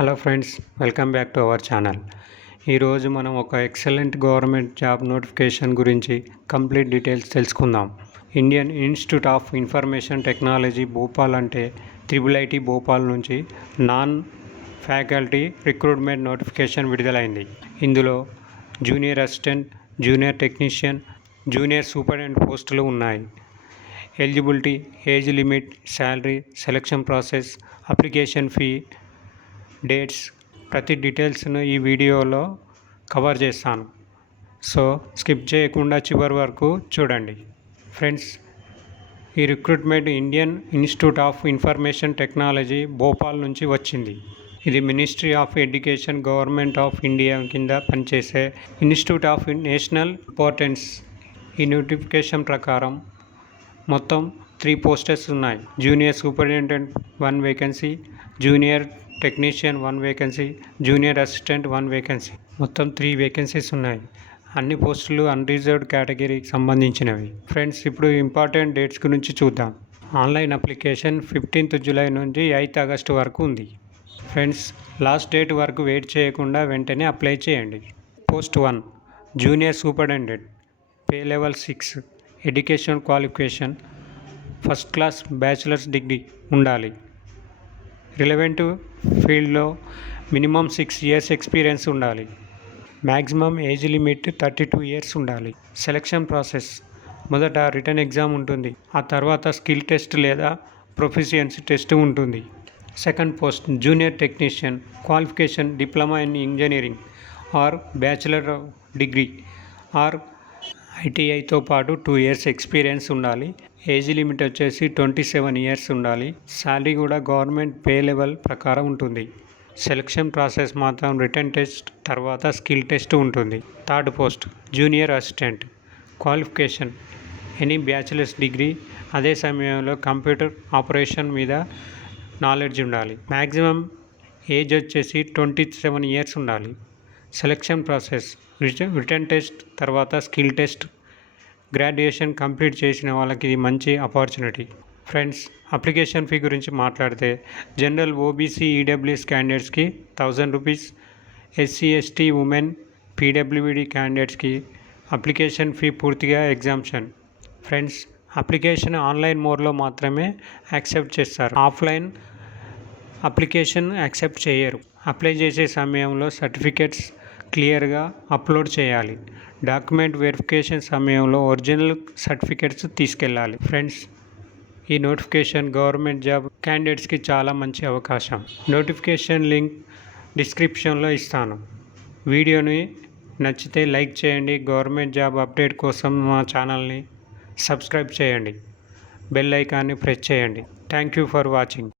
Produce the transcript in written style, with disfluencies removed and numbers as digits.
Hello friends, welcome back to our channel. ఈరోజు మనం ఒక ఎక్సలెంట్ గవర్నమెంట్ జాబ్ నోటిఫికేషన్ గురించి కంప్లీట్ డీటెయిల్స్ తెలుసుకుందాం. Indian institute of information technology Bhopal అంటే IIIT భోపాల్ నుంచి నాన్ ఫ్యాకల్టీ రిక్రూట్మెంట్ నోటిఫికేషన్ విడుదలైంది. ఇందులో junior assistant, junior technician, junior superintendent పోస్టులు ఉన్నాయి. Eligibility, age limit, salary, selection process, application fee, dates, ప్రతి డీటెయిల్స్ను ఈ వీడియోలో కవర్ చేస్తాను. సో స్కిప్ చేయకుండా చివరి వరకు చూడండి. ఫ్రెండ్స్, ఈ recruitment Indian institute of information technology Bhopal నుంచి వచ్చింది. ఇది ministry of education, government of India కింద పనిచేసే ఇన్స్టిట్యూట్ ఆఫ్ నేషనల్ ఇంపార్టెన్స్. ఈ నోటిఫికేషన్ ప్రకారం మొత్తం 3 పోస్టెస్ ఉన్నాయి. Junior superintendent 1 vacancy, junior technician 1 vacancy, junior assistant 1 vacancy, మొత్తం 3 వేకెన్సీస్ ఉన్నాయి. అన్ని పోస్టులు అన్రిజర్వ్డ్ కేటగిరీకి సంబంధించినవి. ఫ్రెండ్స్, ఇప్పుడు ఇంపార్టెంట్ డేట్స్ గురించి చూద్దాం. ఆన్లైన్ అప్లికేషన్ 15th జూలై నుంచి 8th ఆగస్టు వరకు ఉంది. ఫ్రెండ్స్, లాస్ట్ డేట్ వరకు వెయిట్ చేయకుండా వెంటనే అప్లై చేయండి. Post 1 junior superintendent, pay level 6, education qualification first class bachelor's degree ఉండాలి. రిలవెంట్ ఫీల్డ్లో మినిమం 6 years ఎక్స్పీరియన్స్ ఉండాలి. మ్యాక్సిమం ఏజ్ లిమిట్ 32 years ఉండాలి. సెలక్షన్ ప్రాసెస్: మొదట రిటన్ ఎగ్జామ్ ఉంటుంది. ఆ తర్వాత స్కిల్ టెస్ట్ లేదా ప్రొఫిషియన్సీ టెస్ట్ ఉంటుంది. Second post junior technician, qualification diploma in engineering or bachelor degree or ITIతో పాటు 2 years ఎక్స్పీరియన్స్ ఉండాలి. ఏజ్ లిమిట్ వచ్చేసి 27 years ఉండాలి. శాలరీ కూడా గవర్నమెంట్ పే లెవెల్ ప్రకారం ఉంటుంది. సెలక్షన్ ప్రాసెస్ మాత్రం రిటన్ టెస్ట్ తర్వాత స్కిల్ టెస్ట్ ఉంటుంది. Third post junior assistant, qualification any bachelors degree, అదే సమయంలో కంప్యూటర్ ఆపరేషన్ మీద నాలెడ్జ్ ఉండాలి. మ్యాక్సిమం ఏజ్ వచ్చేసి 27 years ఉండాలి. సెలక్షన్ ప్రాసెస్ రిటన్ టెస్ట్ తర్వాత స్కిల్ టెస్ట్. గ్రాడ్యుయేషన్ కంప్లీట్ చేసిన వాళ్ళకి ఇది మంచి ఆపర్చునిటీ. ఫ్రెండ్స్, అప్లికేషన్ ఫీ గురించి మాట్లాడితే జనరల్ OBC EWS క్యాండిడేట్స్కి 1000 rupees, SC ST women PWD క్యాండిడేట్స్కి అప్లికేషన్ ఫీ పూర్తిగా ఎగ్జామ్షన్. ఫ్రెండ్స్, అప్లికేషన్ ఆన్లైన్ మోడ్లో మాత్రమే యాక్సెప్ట్ చేస్తారు. ఆఫ్లైన్ అప్లికేషన్ యాక్సెప్ట్ చేయరు. అప్లై చేసే సమయంలో సర్టిఫికేట్స్ క్లియర్గా అప్లోడ్ చేయాలి. డాక్యుమెంట్ వెరిఫికేషన్ సమయంలో ఒరిజినల్ సర్టిఫికేట్స్ తీసుకెళ్ళాలి. ఫ్రెండ్స్, ఈ నోటిఫికేషన్ గవర్నమెంట్ జాబ్ క్యాండిడేట్స్కి చాలా మంచి అవకాశం. నోటిఫికేషన్ లింక్ డిస్క్రిప్షన్లో ఇస్తాను. వీడియోని నచ్చితే లైక్ చేయండి. గవర్నమెంట్ జాబ్ అప్డేట్ కోసం మా ఛానల్ని సబ్స్క్రైబ్ చేయండి. బెల్ ఐకాన్ని ప్రెస్ చేయండి. Thank you for watching.